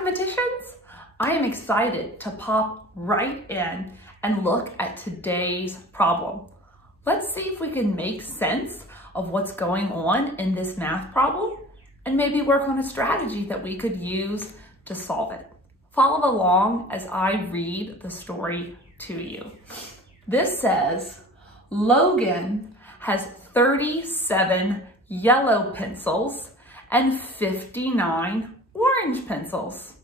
mathematicians? I am excited to pop right in and look at today's problem. Let's see if we can make sense of what's going on in this math problem and maybe work on a strategy that we could use to solve it. Follow along as I read the story to you. This says, Logan has 37 yellow pencils and 59 orange pencils.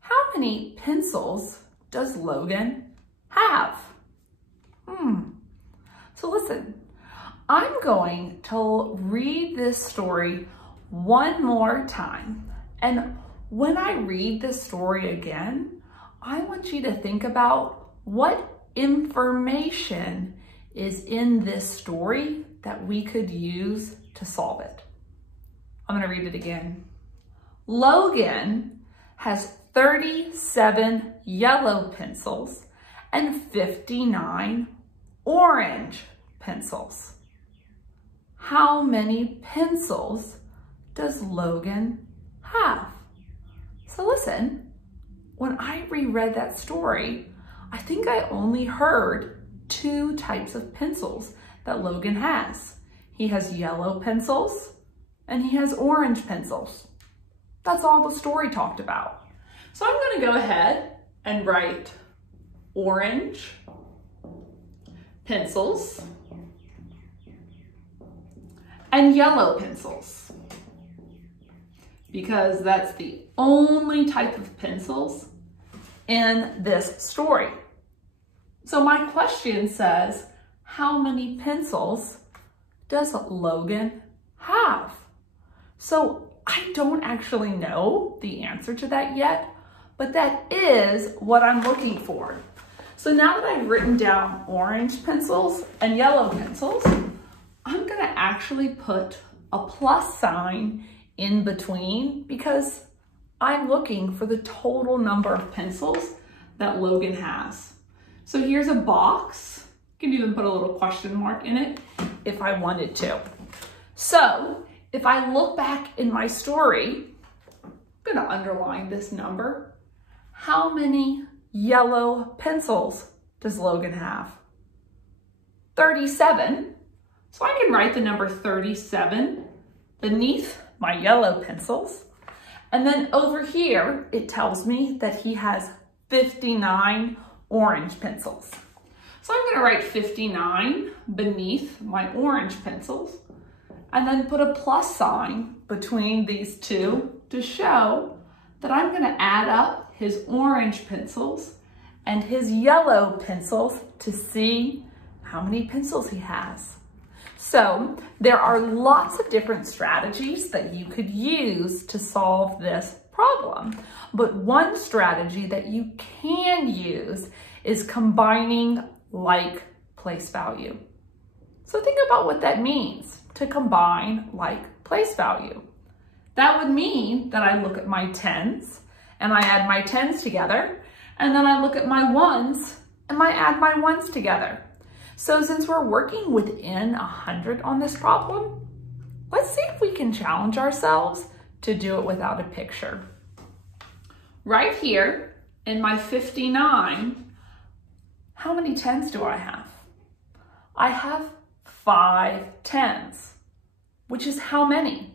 How many pencils does Logan have? So listen, I'm going to read this story one more time. And when I read this story again, I want you to think about what information is in this story that we could use to solve it. I'm going to read it again. Logan has 37 yellow pencils and 59 orange pencils. How many pencils does Logan have? So listen, when I reread that story, I think I only heard 2 types of pencils that Logan has. He has yellow pencils and he has orange pencils. That's all the story talked about. So I'm going to go ahead and write orange pencils and yellow pencils because that's the only type of pencils in this story. So my question says, how many pencils does Logan have? So I don't actually know the answer to that yet, but that is what I'm looking for. So now that I've written down orange pencils and yellow pencils, I'm gonna actually put a plus sign in between because I'm looking for the total number of pencils that Logan has. So here's a box. You can even put a little question mark in it if I wanted to. So if I look back in my story, I'm gonna underline this number. How many yellow pencils does Logan have? 37. So I can write the number 37 beneath my yellow pencils. And then over here, it tells me that he has 59 orange pencils. So I'm gonna write 59 beneath my orange pencils and then put a plus sign between these two to show that I'm gonna add up his orange pencils and his yellow pencils to see how many pencils he has. So there are lots of different strategies that you could use to solve this problem. But one strategy that you can use is combining like place value. So think about what that means to combine like place value. That would mean that I look at my tens and I add my tens together, and then I look at my ones and I add my ones together. So since we're working within 100 on this problem, let's see if we can challenge ourselves to do it without a picture. Right here in my 59, how many tens do I have? I have 5 tens, which is how many?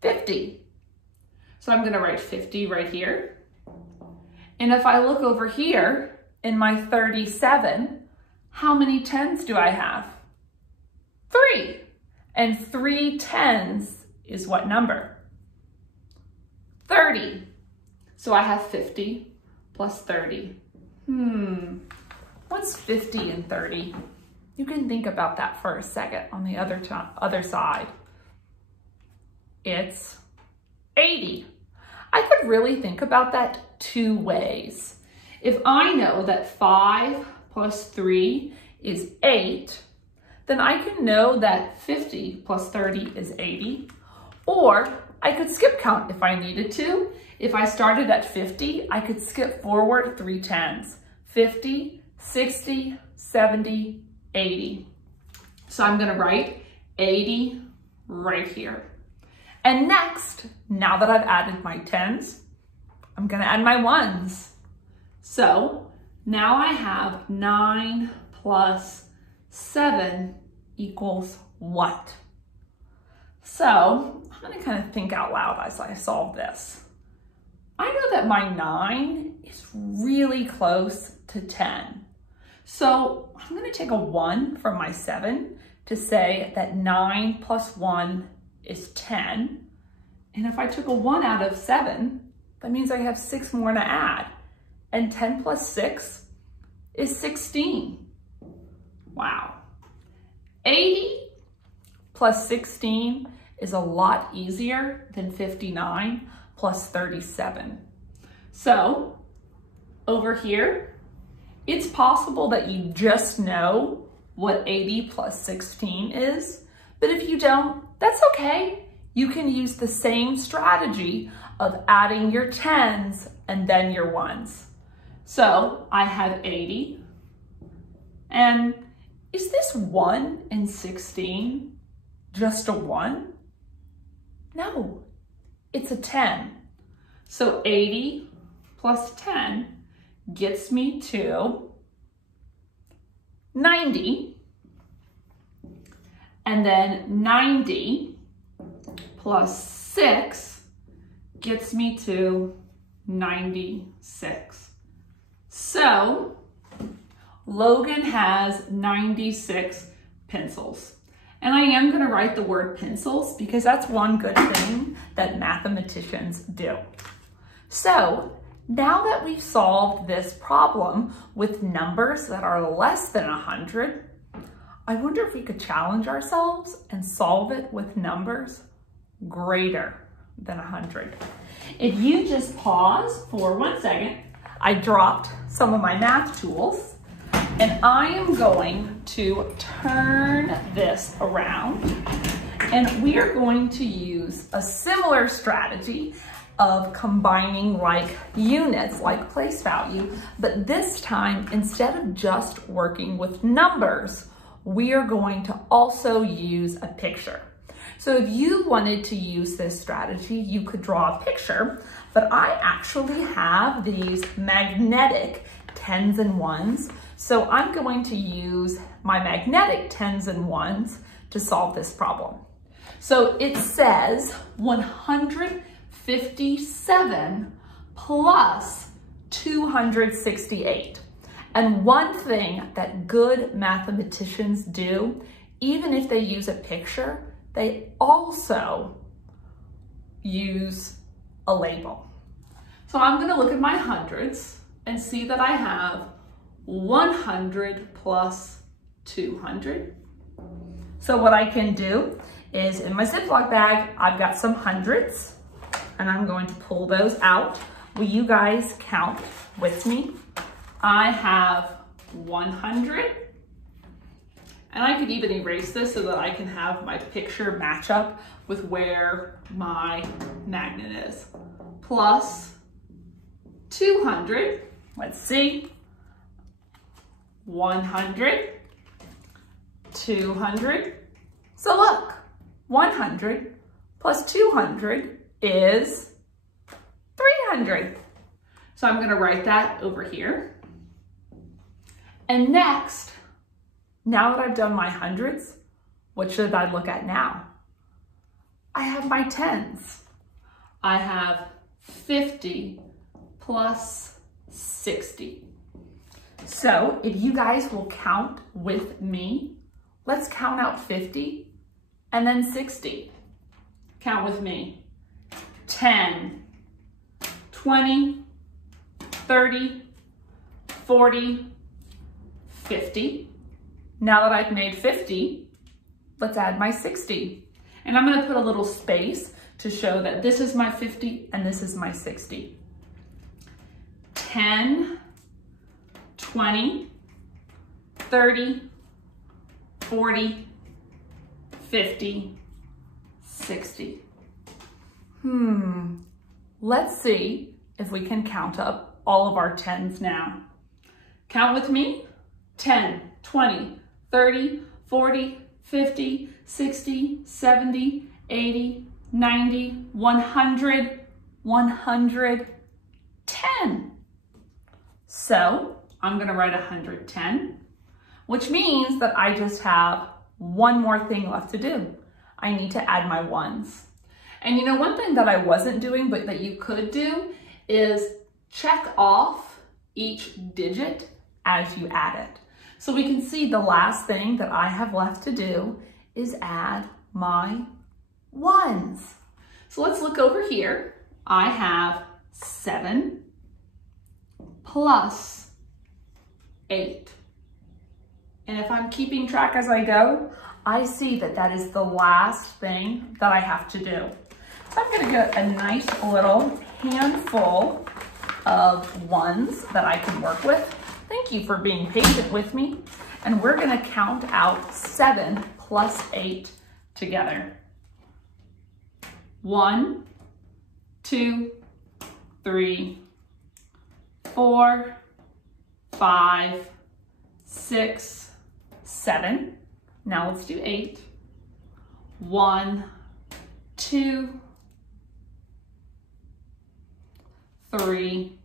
50. So I'm gonna write 50 right here. And if I look over here in my 37, how many tens do I have? 3. And 3 tens is what number? 30. So I have 50 plus 30. What's 50 and 30? You can think about that for a second on the other side. It's 80. I could really think about that 2 ways. If I know that 5 plus 3 is 8, then I can know that 50 plus 30 is 80. Or I could skip count if I needed to. If I started at 50, I could skip forward 3 tens. 50, 60, 70, 80. So I'm gonna write 80 right here. And next, now that I've added my 10s, I'm gonna add my 1s. So now I have 9 plus 7 equals what? So I'm gonna kind of think out loud as I solve this. I know that my 9 is really close to 10. So I'm gonna take a 1 from my 7 to say that 9 plus 1 is 10. And if I took a 1 out of 7, that means I have 6 more to add. And 10 plus 6 is 16. Wow. 80 plus 16 is a lot easier than 59 plus 37. So over here, it's possible that you just know what 80 plus 16 is, but if you don't, that's okay. You can use the same strategy of adding your 10s and then your 1s. So I have 80, and is this 1 in 16 just a 1? No, it's a 10. So 80 plus 10 gets me to 90. And then 90 plus 6 gets me to 96. So Logan has 96 pencils. And I am going to write the word pencils because that's one good thing that mathematicians do. So now that we've solved this problem with numbers that are less than 100, I wonder if we could challenge ourselves and solve it with numbers greater than 100. If you just pause for 1 second, I dropped some of my math tools. And I am going to turn this around, and we are going to use a similar strategy of combining like units, like place value, but this time, instead of just working with numbers, we are going to also use a picture. So if you wanted to use this strategy, you could draw a picture, but I actually have these magnetic 10s and 1s. So I'm going to use my magnetic 10s and 1s to solve this problem. So it says 157 plus 268. And one thing that good mathematicians do, even if they use a picture, they also use a label. So I'm going to look at my hundreds and see that I have 100 plus 200. So what I can do is in my Ziploc bag, I've got some hundreds and I'm going to pull those out. Will you guys count with me? I have 100, and I could even erase this so that I can have my picture match up with where my magnet is. Plus 200, let's see. 100, 200. So look, 100 plus 200 is 300. So I'm going to write that over here. And next, now that I've done my hundreds, what should I look at now? I have my 10s. I have 50 plus 60. So if you guys will count with me, let's count out 50 and then 60. Count with me. 10, 20, 30, 40, 50. Now that I've made 50, let's add my 60. And I'm going to put a little space to show that this is my 50 and this is my 60. 10, 20, 30, 40, 50, 60. Let's see if we can count up all of our 10s now. Count with me. 10, 20, 30, 40, 50, 60, 70, 80, 90, 100, 110. So I'm gonna write 110, which means that I just have one more thing left to do. I need to add my ones. And you know, one thing that I wasn't doing, but that you could do is check off each digit as you add it. So we can see the last thing that I have left to do is add my ones. So let's look over here. I have 7 plus 8. And if I'm keeping track as I go, I see that that is the last thing that I have to do. So I'm gonna get a nice little handful of ones that I can work with. Thank you for being patient with me. And we're gonna count out 7 plus 8 together. 1, 2, 3, 4, 5, 6, 7. Now let's do 8. 1, 2, 3,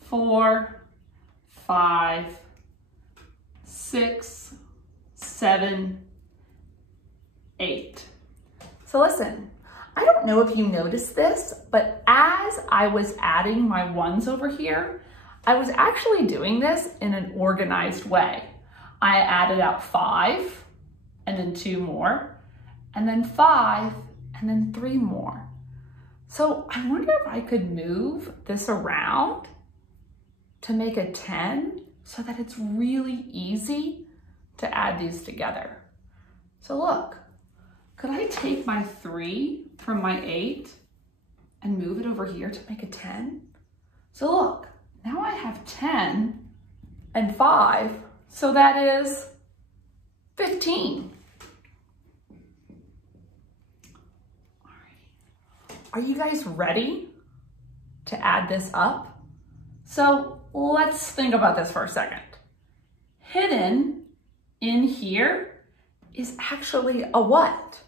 4, 5, 6, 7, 8. So listen, I don't know if you noticed this, but as I was adding my ones over here, I was actually doing this in an organized way. I added out 5, and then 2 more, and then 5, and then 3 more. So I wonder if I could move this around to make a 10 so that it's really easy to add these together. So look, could I take my 3 from my 8 and move it over here to make a 10? So look, now I have 10 and 5, so that is 15. Are you guys ready to add this up? So let's think about this for a second. Hidden in here is actually a what?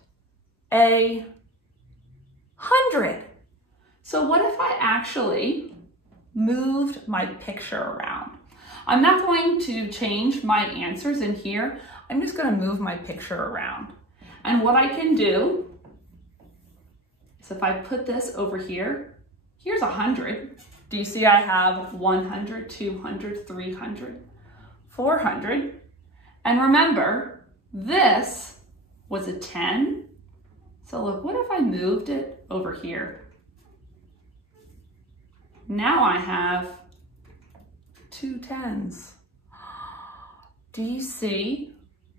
A 100. So what if I actually moved my picture around? I'm not going to change my answers in here. I'm just going to move my picture around. And what I can do is if I put this over here, here's 100. Do you see I have 100, 200, 300, 400? And remember, this was a 10. So look, what if I moved it over here? Now I have 2 10s. Do you see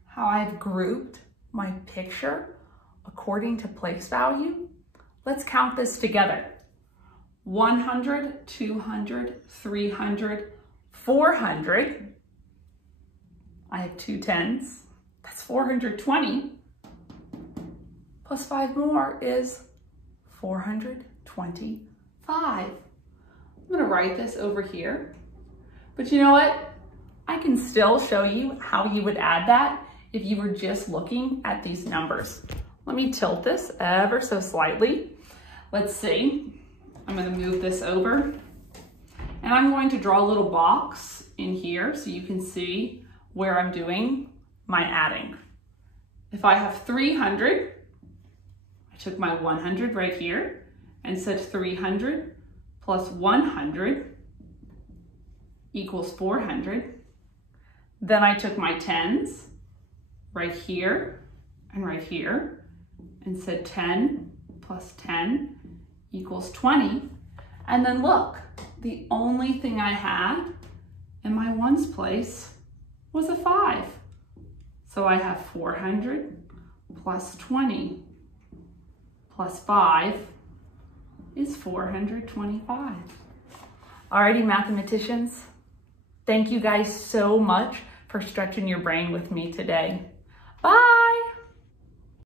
how I've grouped my picture according to place value? Let's count this together. 100, 200, 300, 400. I have 2 10s. That's 420. Plus 5 more is 425. I'm gonna write this over here. But you know what? I can still show you how you would add that if you were just looking at these numbers. Let me tilt this ever so slightly. Let's see. I'm gonna move this over. And I'm going to draw a little box in here so you can see where I'm doing my adding. If I have 300, I took my 100 right here and said 300 plus 100 equals 400. Then I took my 10s right here and right here and said 10 plus 10 equals 20. And then look, the only thing I had in my ones place was a 5. So I have 400 plus 20 plus 5 is 425. Alrighty, mathematicians, thank you guys so much for stretching your brain with me today. Bye.